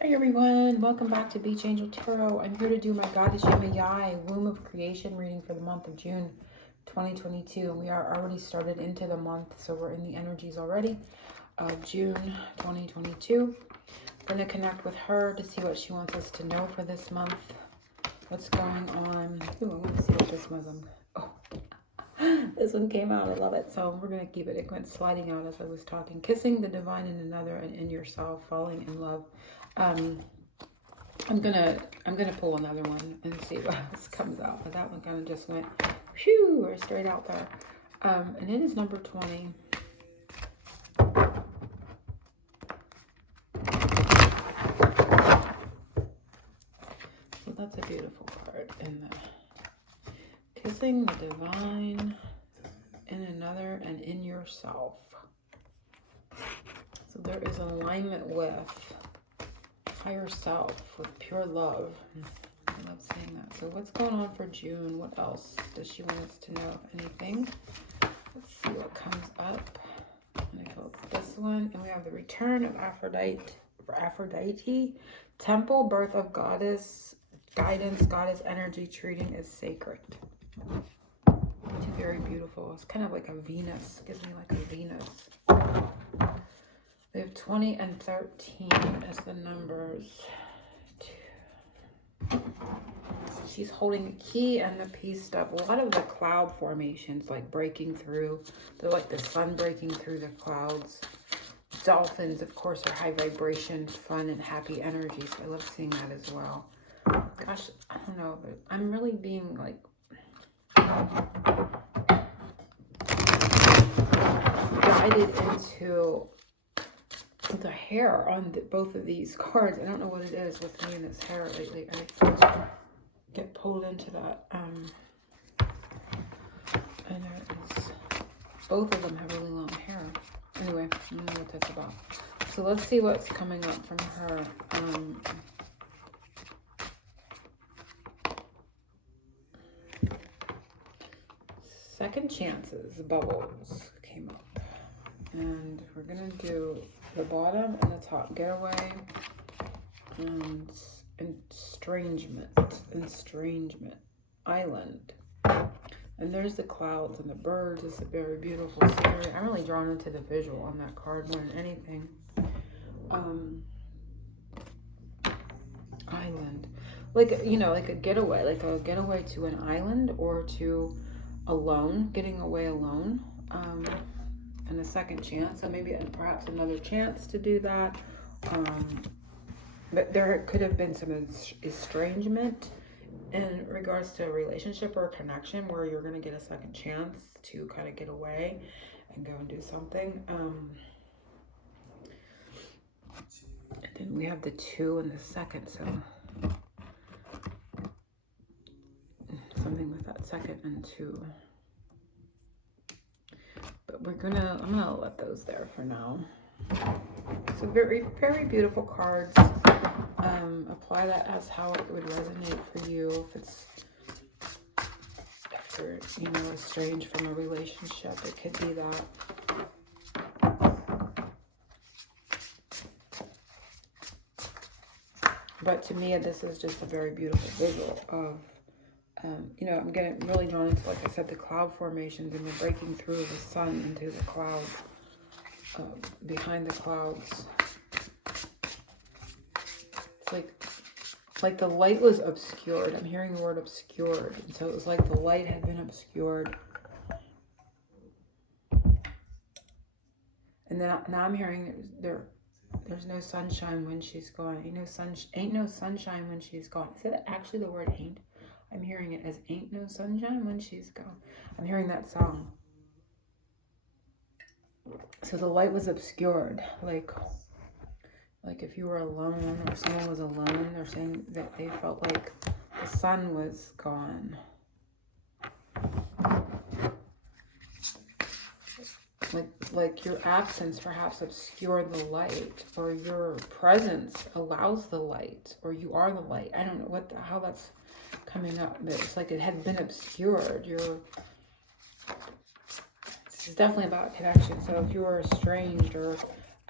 Hi everyone, welcome back to Beach Angel Tarot. I'm here to do my Goddess Yemaya Womb of Creation reading for the month of June 2022. We are already started into the month, so we're in the energies already of June 2022. I'm going to connect with her to see what she wants us to know for this month. What's going on? Ooh, I want to see what this was. Oh, this one came out. I love it. So we're going to keep it. It went sliding out as I was talking. Kissing the divine in another and in yourself. Falling in love. I'm gonna pull another one and see what else comes out. But that one kind of just went whew, or straight out there. And it is number 20. So that's a beautiful card. In the kissing the divine in another and in yourself. So there is alignment with higher self, with pure love. I love seeing that. So what's going on for June? What else does she want us to know? Anything? Let's see what comes up. I'm gonna go with this one. And we have the return of Aphrodite. Temple, birth of goddess, guidance, goddess energy, treating as sacred. Two very beautiful. It's kind of like a Venus. Gives me like a Venus. We have 20 and 13 as the numbers. She's holding the key and the peace stuff. A lot of the cloud formations, like breaking through. They're like the sun breaking through the clouds. Dolphins, of course, are high vibration, fun, and happy energy. So I love seeing that as well. Gosh, I don't know, but I'm really being like guided into the hair on both of these cards. I don't know what it is with me and this hair lately. I get pulled into that. And there is, both of them have really long hair. Anyway, I don't know what that's about. So let's see what's coming up from her. Second chances, bubbles came up. And we're going to do the bottom and the top. Getaway and estrangement. Island. And there's the clouds and the birds. It's a very beautiful scenery. I'm really drawn into the visual on that card more than anything. Island. Like, you know, like a getaway. Like a getaway to an island or to alone. Getting away alone. And a second chance, so maybe perhaps another chance to do that. But there could have been some estrangement in regards to a relationship or a connection where you're going to get a second chance to kind of get away and go and do something. And then we have the 2 and the second, so something with that second and 2. But I'm gonna let those there for now. So very, very beautiful cards. Apply that as how it would resonate for you. If you're, you know, estranged from a relationship, it could be that. But to me, this is just a very beautiful visual of, you know, I'm getting really drawn into, like I said, the cloud formations and the breaking through the sun into the clouds, behind the clouds. It's like the light was obscured. I'm hearing the word obscured. And so it was like the light had been obscured. And then now I'm hearing there's no sunshine when she's gone. Ain't no sunshine when she's gone. Is that actually the word ain't? I'm hearing it as ain't no sunshine when she's gone. I'm hearing that song. So the light was obscured. Like if you were alone or someone was alone, they're saying that they felt like the sun was gone. Like your absence perhaps obscured the light, or your presence allows the light, or you are the light. I don't know how that's coming up, but it's like it had been obscured. This is definitely about connection. So if you were estranged or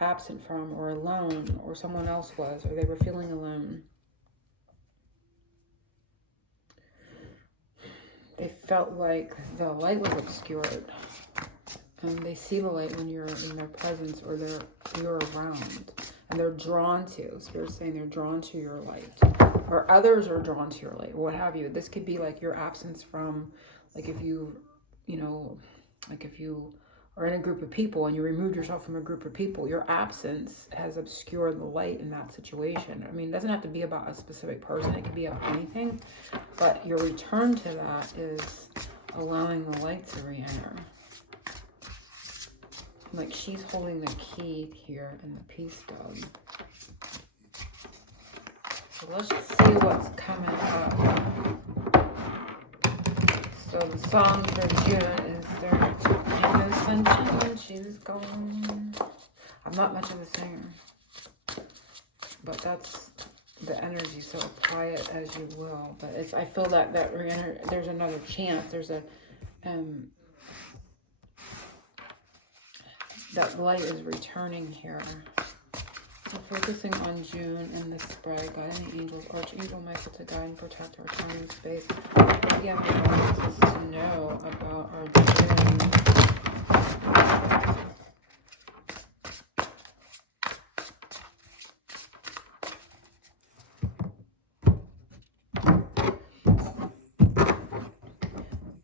absent from or alone, or someone else was, or they were feeling alone. They felt like the light was obscured. And they see the light when you're in their presence or you're around. And they're drawn to, Spirit's saying they're drawn to your light. Or others are drawn to your light, or what have you. This could be like your absence from, like if you are in a group of people and you removed yourself from a group of people, your absence has obscured the light in that situation. I mean, it doesn't have to be about a specific person. It could be about anything. But your return to that is allowing the light to re-enter. Like she's holding the key here in the peace dog. So let's just see what's coming up. So the song for June is There Ain't No Sunshine When She's Gone. I'm not much of a singer, but that's the energy, so apply it as you will. But it's, I feel that there's another chance. There's a that light is returning here. So focusing on June and this spread, God, any angels, Archangel Michael to guide and protect our time and space. Again, we want us to know about our June.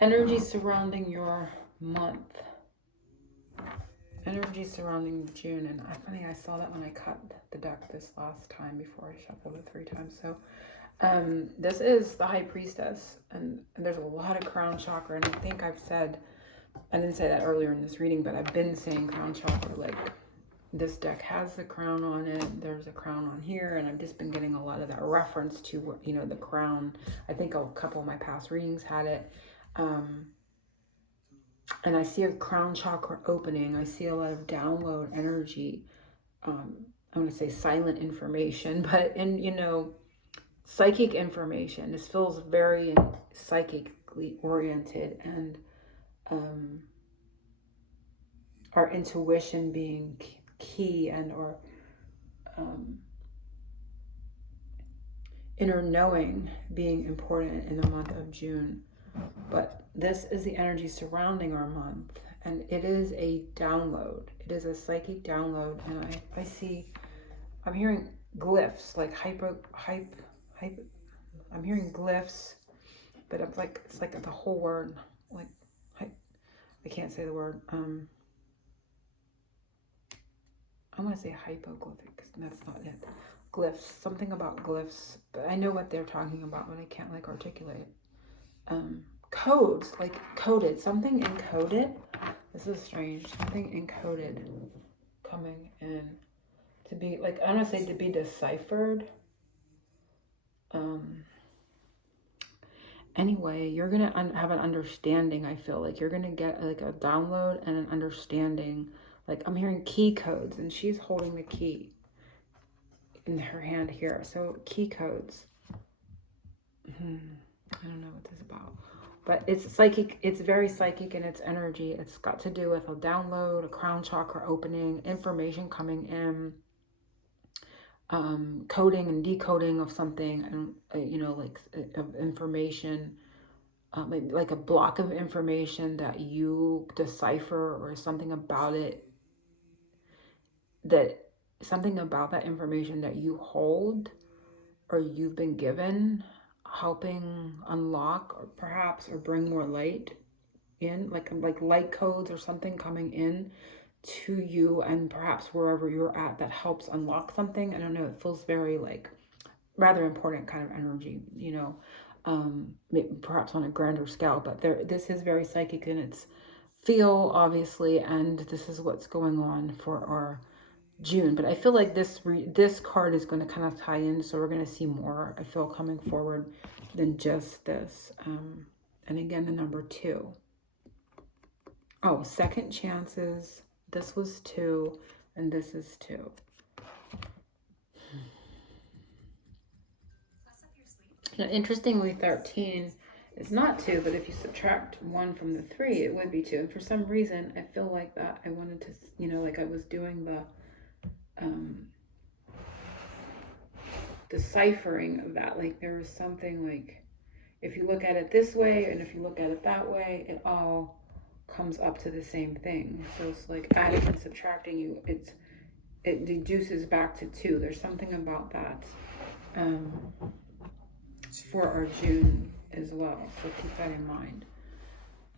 Energy surrounding your month. Energy surrounding June. And I saw that when I cut the deck this last time before I shuffled it 3 times. So this is the High Priestess, and there's a lot of crown chakra. And I think I've said, I didn't say that earlier in this reading, but I've been saying crown chakra. Like this deck has the crown on it. There's a crown on here, and I've just been getting a lot of that reference to, you know, the crown. I think a couple of my past readings had it. And I see a crown chakra opening. I see a lot of download energy. I'm going to say silent information, but psychic information. This feels very psychically oriented, and our intuition being key, and or inner knowing being important in the month of June. But this is the energy surrounding our month, and it is a download. It is a psychic download, and I'm hearing glyphs, like I'm hearing glyphs, but it's like the whole word, like, I can't say the word. I'm going to say hypoglyphic, that's not it. Glyphs, something about glyphs, but I know what they're talking about, but I can't articulate it. Codes, like coded, something encoded. This is strange. Something encoded coming in to be, like, I don't want to say to be deciphered. Anyway, you're gonna have an understanding. I feel like you're gonna get like a download and an understanding. Like I'm hearing key codes, and she's holding the key in her hand here. So key codes. I don't know what this is about. But it's psychic, it's very psychic in its energy. It's got to do with a download, a crown chakra opening, information coming in, coding and decoding of something, and of information, like a block of information that you decipher, or something about it, something about that information that you hold or you've been given, helping unlock or bring more light in, like light codes or something coming in to you, and perhaps wherever you're at, that helps unlock something. I don't know, it feels very like rather important kind of energy, perhaps on a grander scale, but this is very psychic in its feel, obviously, and this is what's going on for our June. But I feel like this card is going to kind of tie in, so we're going to see more, I feel, coming forward than just this. And again, the number 2. Oh, second chances. This was 2, and this is 2. Interestingly, 13 is not 2, but if you subtract 1 from the 3, it would be 2. And for some reason, I feel like that I wanted to, like I was doing deciphering of that. Like there was something like, if you look at it this way and if you look at it that way, it all comes up to the same thing. So it's like adding and subtracting, it deduces back to 2. There's something about that for our June as well. So keep that in mind.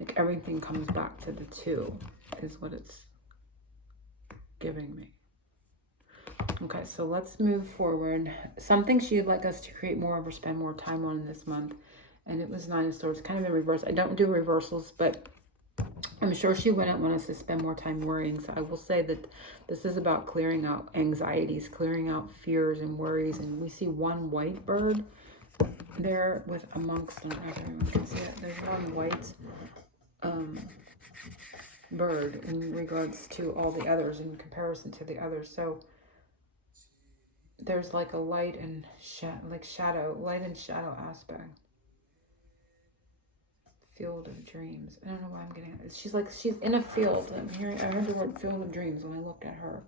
Like everything comes back to the 2 is what it's giving me. Okay, so let's move forward. Something she'd like us to create more of or spend more time on this month. And it was 9 of Swords, kind of in reverse. I don't do reversals, but I'm sure she wouldn't want us to spend more time worrying. So I will say that this is about clearing out anxieties, clearing out fears and worries. And we see one white bird there with amongst them. As everyone can see it. There's one white bird in regards to all the others, in comparison to the others. So there's like a light and light and shadow aspect. Field of dreams. I don't know why I'm getting it. She's like, she's in a field. I heard the word field of dreams when I looked at her.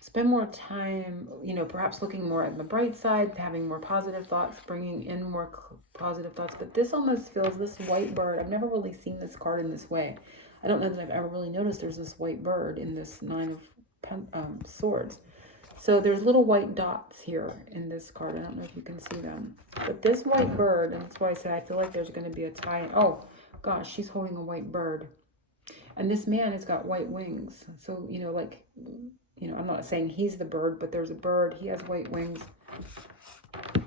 Spend more time, perhaps looking more at the bright side, having more positive thoughts, bringing in more positive thoughts. But this almost feels, this white bird, I've never really seen this card in this way. I don't know that I've ever really noticed there's this white bird in this 9 of Swords. So there's little white dots here in this card. I don't know if you can see them. But this white bird, and that's why I said I feel like there's going to be a tie. Oh, gosh, she's holding a white bird. And this man has got white wings. So, I'm not saying he's the bird, but there's a bird. He has white wings.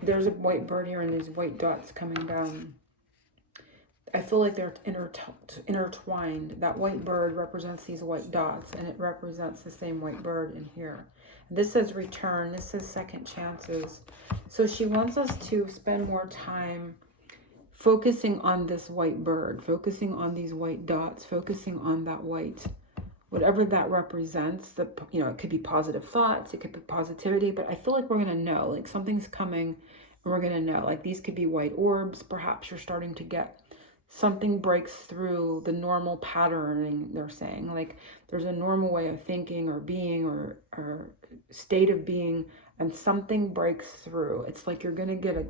There's a white bird here and these white dots coming down. I feel like they're intertwined. That white bird represents these white dots, and it represents the same white bird in here. This says return. This says second chances. So she wants us to spend more time focusing on this white bird, focusing on these white dots, focusing on that white, whatever that represents. It could be positive thoughts, it could be positivity, but I feel like we're going to know, like something's coming and we're going to know. Like these could be white orbs. Perhaps you're starting to get something breaks through the normal patterning, they're saying. Like there's a normal way of thinking or being or state of being, and something breaks through. It's like you're going to get a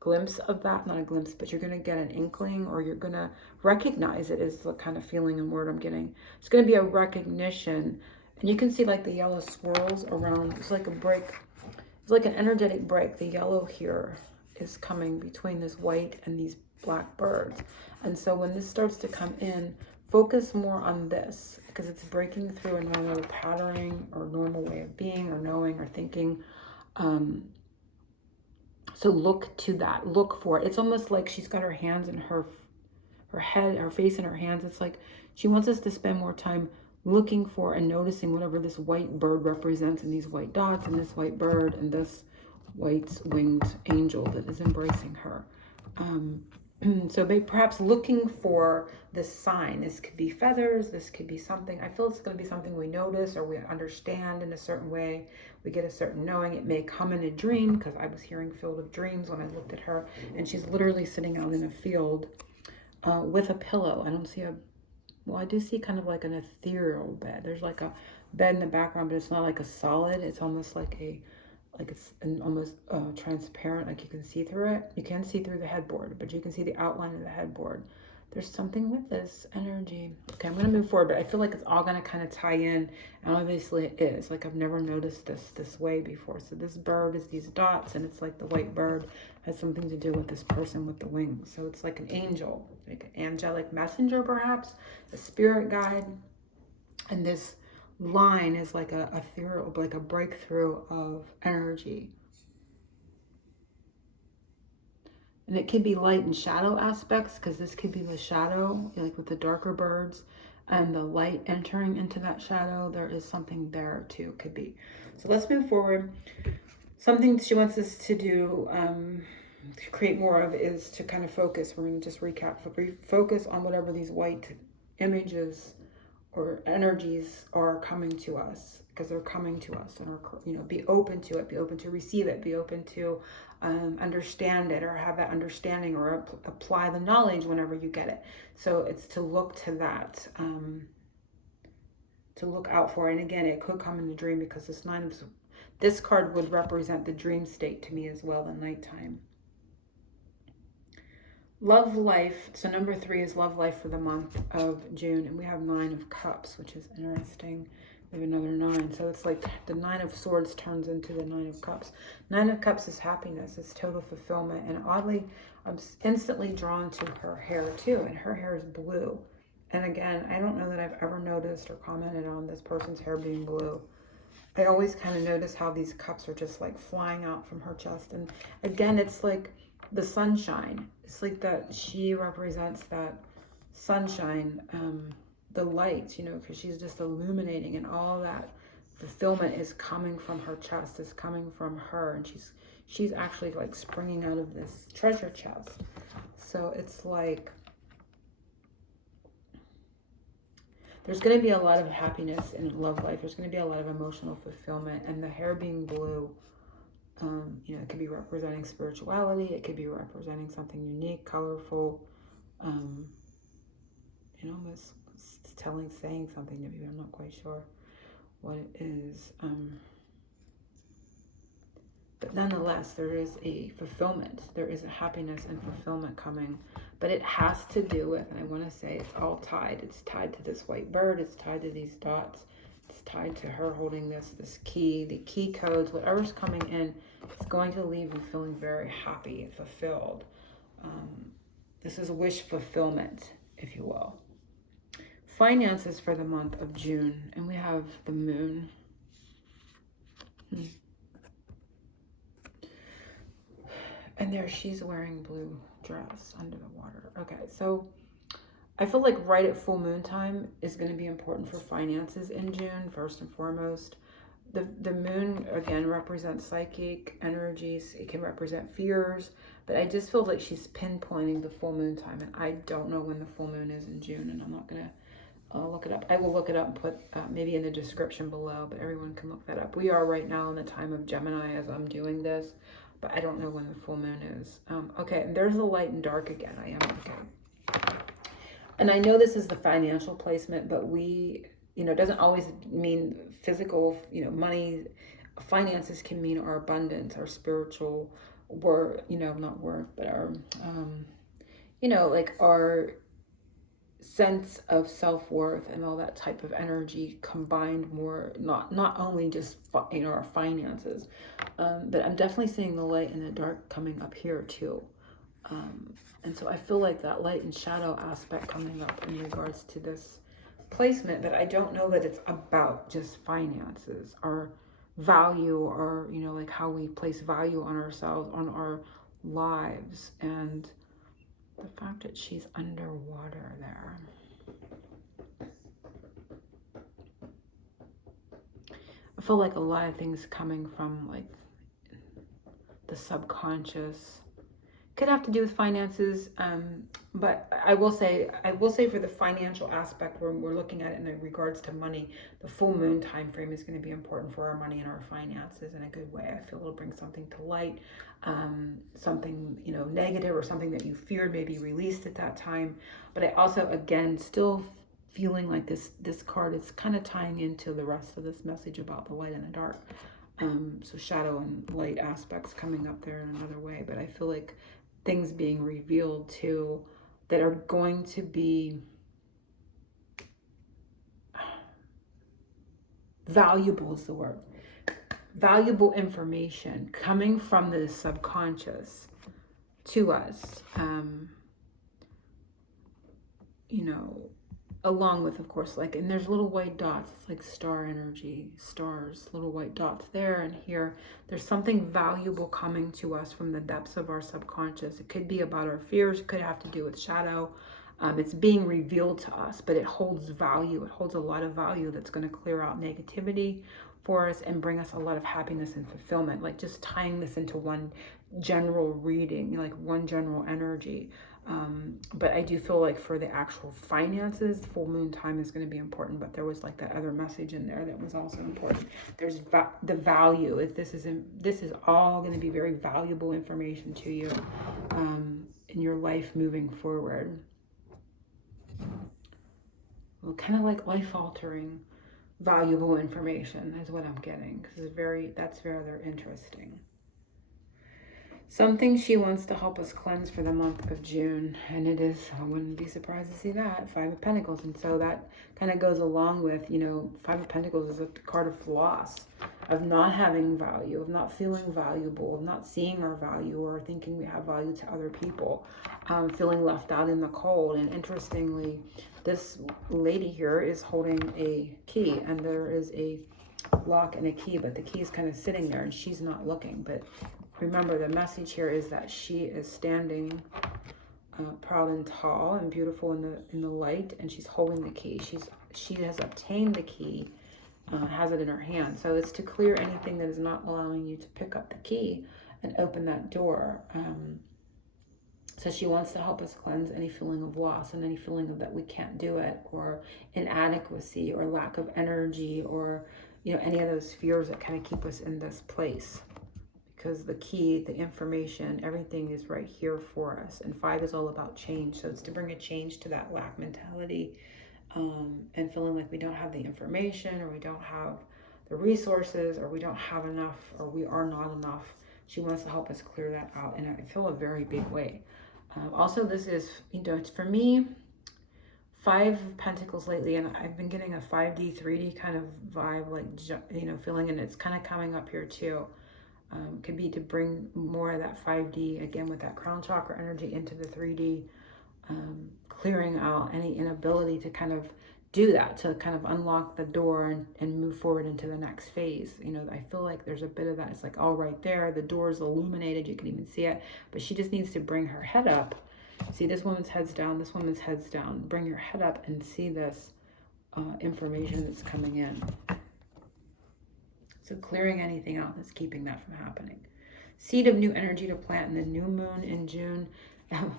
glimpse of that, not a glimpse, but you're going to get an inkling, or you're going to recognize it, is the kind of feeling and word I'm getting. It's going to be a recognition. And you can see like the yellow swirls around. It's like a break. It's like an energetic break. The yellow here is coming between this white and these black birds. And so when this starts to come in, focus more on this, because it's breaking through a normal patterning or normal way of being or knowing or thinking. So look to that, look for it. It's almost like she's got her hands in her head, her face in her hands. It's like she wants us to spend more time looking for and noticing whatever this white bird represents, and these white dots and this white bird and this white winged angel that is embracing her. So perhaps looking for this sign. This could be feathers. This could be something. I feel it's going to be something we notice or we understand in a certain way. We get a certain knowing. It may come in a dream, because I was hearing field of dreams when I looked at her, and she's literally sitting out in a field with a pillow. I don't see I do see kind of like an ethereal bed. There's like a bed in the background, but it's not like a solid. It's almost like it's almost transparent, like you can see through it. You can see through the headboard, but you can see the outline of the headboard. There's something with this energy. Okay, I'm going to move forward, but I feel like it's all going to kind of tie in, and obviously it is. Like I've never noticed this way before. So this bird is these dots, and it's like the white bird has something to do with this person with the wings. So it's like an angel, like an angelic messenger, perhaps, a spirit guide, and this line is like a ethereal, like a breakthrough of energy. And it could be light and shadow aspects, because this could be the shadow, like with the darker birds, and the light entering into that shadow. There is something there too, could be. So let's move forward. Something she wants us to do, to create more of, is to kind of focus. We're going to just recap. Focus on whatever these white images or energies are coming to us, because they're coming to us, and be open to it, be open to receive it, be open to understand it, or have that understanding, or apply the knowledge whenever you get it. So it's to look to that. to look out for. And again, it could come in the dream, because this card would represent the dream state to me as well, the nighttime. Love life. So number 3 is love life for the month of June. And we have 9 of Cups, which is interesting. We have another 9. So it's like the 9 of Swords turns into the 9 of Cups. 9 of Cups is happiness. It's total fulfillment. And oddly, I'm instantly drawn to her hair too. And her hair is blue. And again, I don't know that I've ever noticed or commented on this person's hair being blue. I always kind of notice how these cups are just like flying out from her chest. And again, it's like the sunshine. It's like that she represents that sunshine, the light, you know, because she's just illuminating, and all that fulfillment is coming from her chest, is coming from her. And she's actually like springing out of this treasure chest. So it's like there's going to be a lot of happiness in love life. There's going to be a lot of emotional fulfillment. And the hair being blue, you know, it could be representing spirituality. It could be representing something unique, colorful, and almost saying something to me, but I'm not quite sure what it is. But nonetheless, there is a fulfillment. There is a happiness and fulfillment coming. But it has to do with, and I want to say it's all tied. It's tied to this white bird. It's tied to these dots. It's tied to her holding this key, the key codes, whatever's coming in. It's going to leave you feeling very happy and fulfilled. This is wish fulfillment, if you will. Finances for the month of June. And we have the moon. And there she's wearing blue dress under the water. Okay, so I feel like right at full moon time is going to be important for finances in June, first and foremost. The moon, again, represents psychic energies. It can represent fears. But I just feel like she's pinpointing the full moon time. And I don't know when the full moon is in June. And I'm not going to look it up. I will look it up and put maybe in the description below. But everyone can look that up. We are right now in the time of Gemini as I'm doing this. But I don't know when the full moon is. Okay, and there's the light and dark again. I am okay. And I know this is the financial placement, but it doesn't always mean physical, money. Finances can mean our abundance, our spiritual worth, not worth, but our, like our sense of self-worth and all that type of energy combined more, not only just, our finances, but I'm definitely seeing the light and the dark coming up here too. And so I feel like that light and shadow aspect coming up in regards to this placement, but I don't know that it's about just finances or value or, like how we place value on ourselves, on our lives. And the fact that she's underwater there. I feel like a lot of things coming from like the subconscious. Could have to do with finances, but I will say for the financial aspect, when we're looking at it in regards to money, the full moon time frame is going to be important for our money and our finances in a good way. I feel it'll bring something to light, something negative or something that you feared may be released at that time. But I also, again, still feeling like this card is kind of tying into the rest of this message about the light and the dark. So shadow and light aspects coming up there in another way, but I feel like things being revealed too that are going to be valuable is the word. Valuable information coming from the subconscious to us, along with, of course, like, and there's little white dots. It's like star energy, stars, little white dots there and here. There's something valuable coming to us from the depths of our subconscious. It could be about our fears. It could have to do with shadow. It's being revealed to us, but it holds value. It holds a lot of value that's going to clear out negativity for us and bring us a lot of happiness and fulfillment. Like just tying this into one general reading, like one general energy. But I do feel like for the actual finances, full moon time is going to be important. But there was like that other message in there that was also important. There's the value. If this is all going to be very valuable information to you in your life moving forward. Well, kind of like life altering. valuable information is what I'm getting, because that's very interesting. Something she wants to help us cleanse for the month of June, and it is, I wouldn't be surprised to see that, Five of Pentacles. And so that kind of goes along with, Five of Pentacles is a card of loss, of not having value, of not feeling valuable, of not seeing our value or thinking we have value to other people, feeling left out in the cold. And interestingly, this lady here is holding a key, and there is a lock and a key, but the key is kind of sitting there and she's not looking. But remember, the message here is that she is standing proud and tall and beautiful in the light, and she's holding the key. She has obtained the key, has it in her hand. So it's to clear anything that is not allowing you to pick up the key and open that door. So she wants to help us cleanse any feeling of loss and any feeling of that we can't do it, or inadequacy, or lack of energy, or any of those fears that kind of keep us in this place. Because the key, the information, everything is right here for us. And five is all about change. So it's to bring a change to that lack mentality, and feeling like we don't have the information, or we don't have the resources, or we don't have enough, or we are not enough. She wants to help us clear that out, and I feel a very big way. Also, this is, it's for me, Five of Pentacles lately, and I've been getting a 5D, 3D kind of vibe, like, feeling, and it's kind of coming up here too. Could be to bring more of that 5D, again, with that crown chakra energy into the 3D, clearing out any inability to kind of do that, to kind of unlock the door and move forward into the next phase. I feel like there's a bit of that. It's like all right there, the door is illuminated, you can even see it, but she just needs to bring her head up. See, this woman's head's down, this woman's head's down. Bring your head up and see this information that's coming in. So clearing anything out that's keeping that from happening. Seed of new energy to plant in the new moon in June. Oh,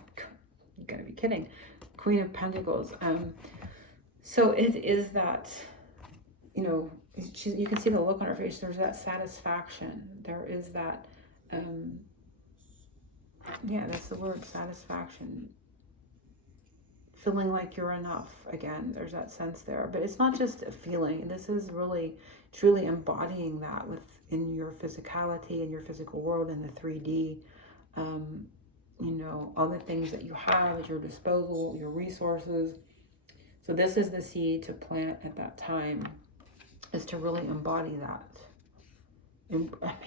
you gotta be kidding. Queen of Pentacles. So it is that, you can see the look on her face. There's that satisfaction. There is that, that's the word, satisfaction. Feeling like you're enough. Again, there's that sense there. But it's not just a feeling. This is really, truly embodying that within your physicality and your physical world in the 3D. All the things that you have at your disposal, your resources. So this is the seed to plant at that time, is to really embody that.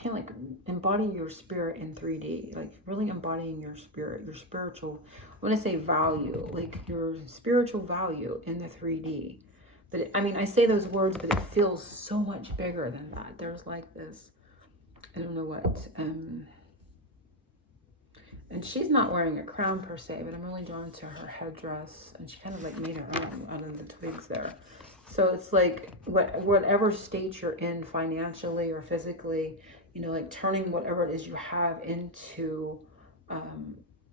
Like embody your spirit in 3D, like really embodying your spirit, your spiritual, I want to say value, like your spiritual value in the 3D. But I say those words, but it feels so much bigger than that. There's like this, I don't know what, and she's not wearing a crown per se, but I'm really drawn to her headdress, and she kind of like made her own out of the twigs there. So it's like whatever state you're in financially or physically, like turning whatever it is you have into,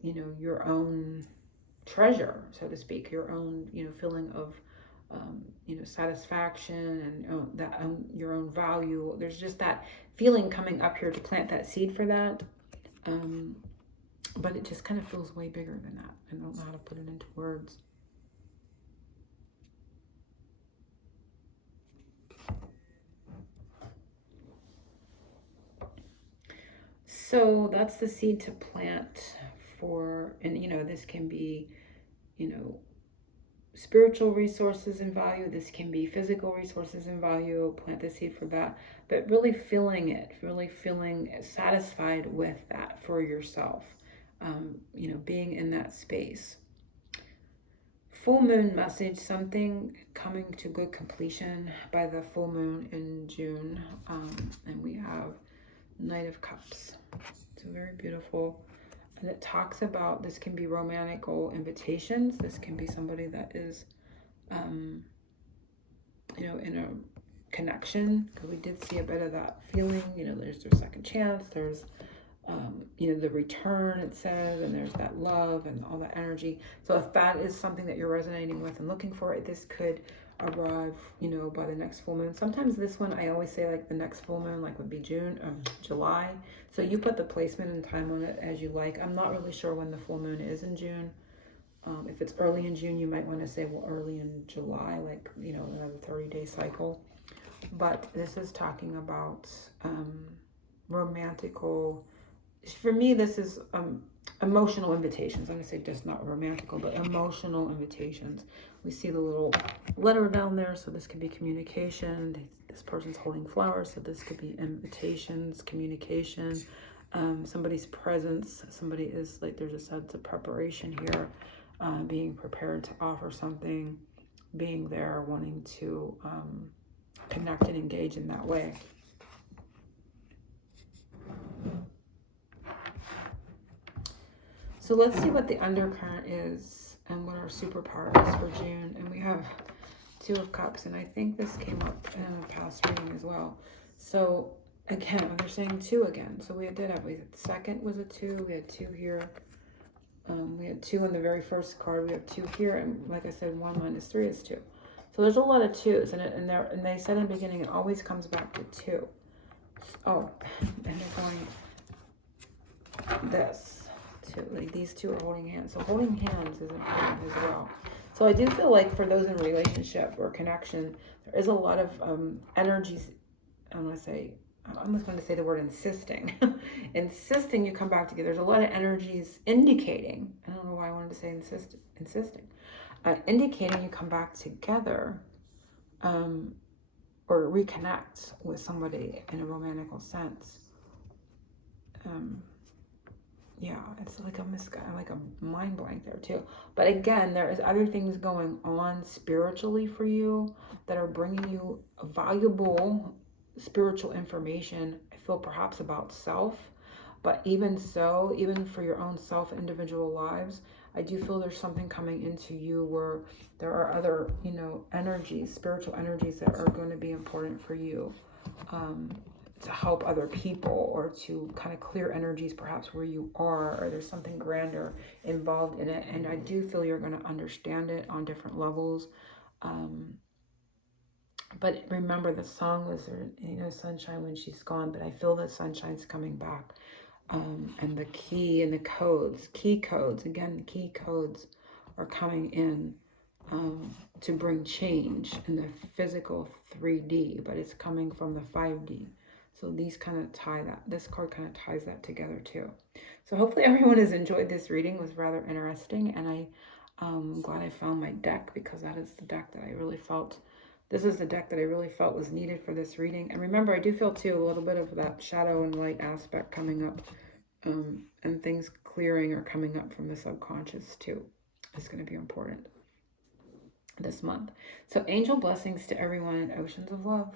your own treasure, so to speak, your own, feeling of, satisfaction and your own value. There's just that feeling coming up here to plant that seed for that. But it just kind of feels way bigger than that. I don't know how to put it into words. So that's the seed to plant for, and this can be, spiritual resources and value. This can be physical resources and value. Plant the seed for that. But really feeling it, really feeling satisfied with that for yourself. Being in that space. Full moon message, something coming to good completion by the full moon in June. And we have Knight of Cups. So very beautiful. And it talks about, this can be romantical invitations. This can be somebody that is, in a connection. Because we did see a bit of that feeling. There's their second chance. There's, the return, it says, and there's that love and all that energy. So if that is something that you're resonating with and looking for, this could arrive, by the next full moon. Sometimes this one, I always say like the next full moon, like would be July. So you put the placement and time on it as you like. I'm not really sure when the full moon is in June. If it's early in June, you might want to say, well, early in July, like, another 30-day cycle. but this is talking about romantical. For me, this is emotional invitations. I'm going to say just not romantical, but emotional invitations. We see the little letter down there, so this could be communication. This person's holding flowers, so this could be invitations, communication, somebody's presence. Somebody is like, there's a sense of preparation here, being prepared to offer something, being there, wanting to connect and engage in that way. So let's see what the undercurrent is and what our superpower is for June. And we have Two of Cups, and I think this came up in a past reading as well. So again, they're saying two again. So we did have, second was a two, we had two here. We had two in the very first card, we have two here, and like I said, 1 minus 3 is 2. So there's a lot of twos, and they said in the beginning it always comes back to 2. Oh, and they're going this. Like these two are holding hands, so holding hands is important as well. So I do feel like for those in relationship or connection, there is a lot of energies. I'm just going to say the word insisting. Insisting you come back together. There's a lot of energies indicating, I don't know why I wanted to say insisting, indicating you come back together, or reconnect with somebody in a romantical sense. Yeah, it's like a mind blank there too. But again, there is other things going on spiritually for you that are bringing you valuable spiritual information. I feel perhaps about self, but even so, even for your own self, individual lives, I do feel there's something coming into you where there are other, energies, spiritual energies that are going to be important for you. To help other people, or to kind of clear energies perhaps where you are, or there's something grander involved in it, and I do feel you're going to understand it on different levels. But remember, the song was, sunshine when she's gone, but I feel that sunshine's coming back. And the key and the key codes are coming in to bring change in the physical 3D, but it's coming from the 5D. So these kind of this card kind of ties that together too. So hopefully everyone has enjoyed this reading. It was rather interesting, and I'm glad I found my deck, because that is the deck that I really felt, this is the deck that I really felt was needed for this reading. And remember, I do feel too a little bit of that shadow and light aspect coming up, and things clearing or coming up from the subconscious too. It's going to be important this month. So angel blessings to everyone, and oceans of love.